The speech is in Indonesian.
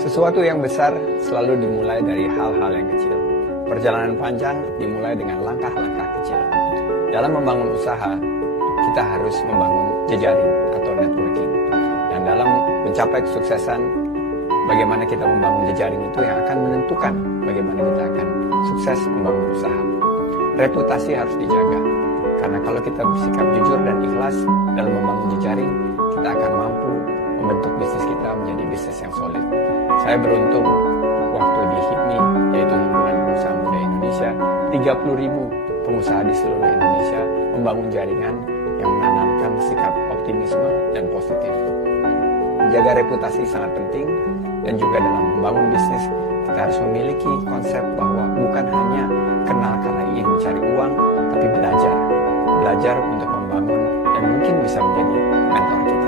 Sesuatu yang besar selalu dimulai dari hal-hal yang kecil. Perjalanan panjang dimulai dengan langkah-langkah kecil. Dalam membangun usaha, kita harus membangun jejaring atau networking. Dan dalam mencapai kesuksesan, bagaimana kita membangun jejaring itu yang akan menentukan bagaimana kita akan sukses membangun usaha. Reputasi harus dijaga, karena kalau kita bersikap jujur dan ikhlas dalam membangun jejaring, kita akan mampu membentuk bisnis kita menjadi bisnis yang solid. Saya beruntung waktu di HIPMI, yaitu Himpunan Pengusaha Muda Indonesia, 30.000 pengusaha di seluruh Indonesia membangun jaringan yang menanamkan sikap optimisme dan positif. Menjaga reputasi sangat penting, dan juga dalam membangun bisnis, kita harus memiliki konsep bahwa bukan hanya kenal karena ingin mencari uang, tapi belajar untuk membangun dan mungkin bisa menjadi mentor kita.